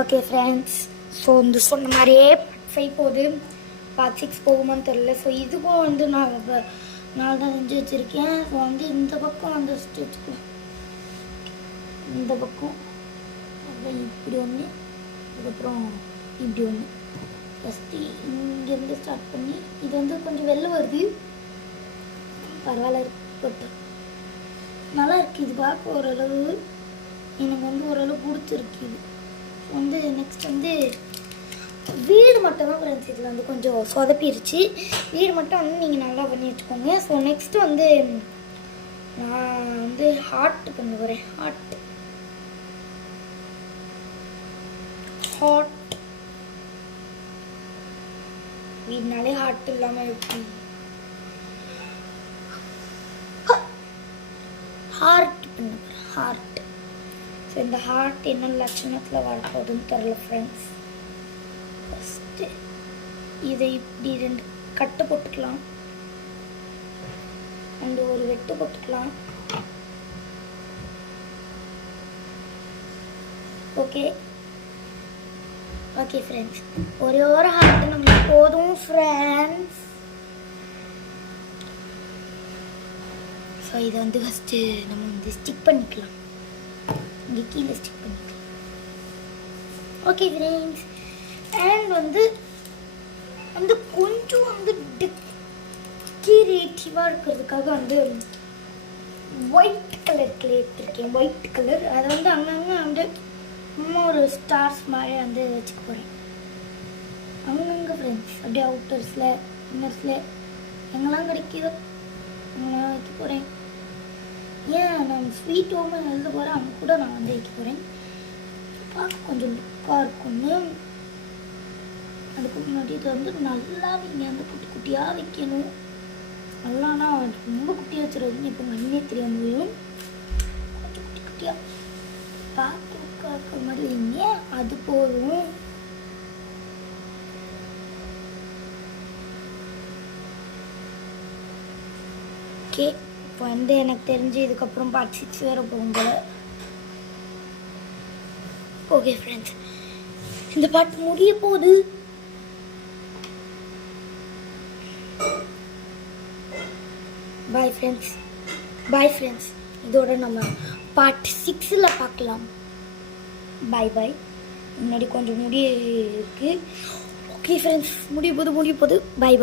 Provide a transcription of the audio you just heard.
Okay friends, so இந்த சொன்ன மாதிரியே பார்ட் 5 போகுது, பார்ட் 6 போகுமான்னு தெரில. ஸோ இதுக்கும் வந்து நான் 4 தான் செஞ்சு வச்சுருக்கேன். ஸோ வந்து இந்த பக்கம் வந்து வச்சுக்கலாம், இந்த பக்கம் அப்புறம் இப்படி ஒன்று, அதுக்கப்புறம் இப்படி ஒன்று. ஃபஸ்ட்டு இங்கேருந்து ஸ்டார்ட் பண்ணி இது வந்து கொஞ்சம் வெளில வருது, பரவாயில்ல இருக்கட்டும், நல்லா இருக்குது. இது பார்க்க ஓரளவு எனக்கு வந்து ஓரளவு பிடிச்சிருக்கு. இது வந்து நெக்ஸ்ட் வந்து வீடு மட்டும் தான் ஃப்ரெண்ட்ஸ் இதில் வந்து கொஞ்சம் சொதப்பிடுச்சு. வீடு மட்டும் வந்து நீங்கள் நல்லா பண்ணி வச்சுக்கோங்க. ஸோ நெக்ஸ்ட்டு வந்து நான் வந்து ஹார்ட் பண்ண போகிறேன். ஹார்ட் வீடுனாலே ஹார்ட் இல்லாமல் எப்படி? ஹார்ட் பண்ண போகிறேன், ஹார்ட். ஸோ இந்த ஹார்ட் என்ன லட்சணத்தில் வரப்போகுதுன்னு தெரில ஃப்ரெண்ட்ஸ். ஃபஸ்ட்டு இதை இப்படி 2 கட்டு போட்டுக்கலாம், அண்ட் ஒரு வெட்டு போட்டுக்கலாம். ஓகே ஃப்ரெண்ட்ஸ், ஒரே ஒரு ஹார்ட் நம்மளுக்கு போதும் ஃப்ரெண்ட்ஸ். ஸோ இதை வந்து ஃபஸ்ட்டு நம்ம வந்து ஸ்டிக் பண்ணிக்கலாம், இங்கே கீழே ஸ்டிக் பண்ணிக்கலாம். ஓகே ஃப்ரெண்ட்ஸ், அண்ட் வந்து கொஞ்சம் வந்து டெக்கரேட்டிவாக இருக்கிறதுக்காக வந்து ஒயிட் கலர் கிளே எடுத்துருக்கேன். ஒயிட் கலர் அதை வந்து அங்கங்கே வந்து ஒரு ஸ்டார்ஸ் மாதிரி வந்து வச்சுக்க போகிறேன் அங்கங்கே ஃப்ரெண்ட்ஸ். அப்படியே அவுட்டர்ஸில், இன்னர்ஸில் எங்கெல்லாம் கிடைக்கிதோ அங்கெல்லாம் வைக்க போகிறேன். ஏன் நான் ஸ்வீட் ஹோம் எழுத போகிறேன், அங்கே கூட நான் வந்து வைக்க போகிறேன். பார்க்க கொஞ்சம் லுக்காக இருக்கும்னு. அதுக்கு முன்னாடி இதை வந்து நல்லா நீங்கள் வந்து குட்டி குட்டியாக வைக்கணும். நல்லானா ரொம்ப குட்டியாக வச்சுருவீங்க, இப்போ மண்ணே தெரியாமல் போயிடும். கொஞ்சம் குட்டி குட்டியாக பார்க்க லுக்காக மாதிரி வைங்க, அது போதும். ஓகே, இப்போ வந்து எனக்கு தெரிஞ்சு இதுக்கப்புறம் பார்ட் 6 வேறு போகும் போல. ஓகே ஃப்ரெண்ட்ஸ், இந்த பாட்டு முடிய போகுது. பாய் ஃப்ரெண்ட்ஸ், இதோட நம்ம பார்ட் 6ல் பார்க்கலாம். பாய். முன்னாடி கொஞ்சம் முடிய இருக்குது. ஓகே ஃப்ரெண்ட்ஸ், முடிய போகுது. பாய்.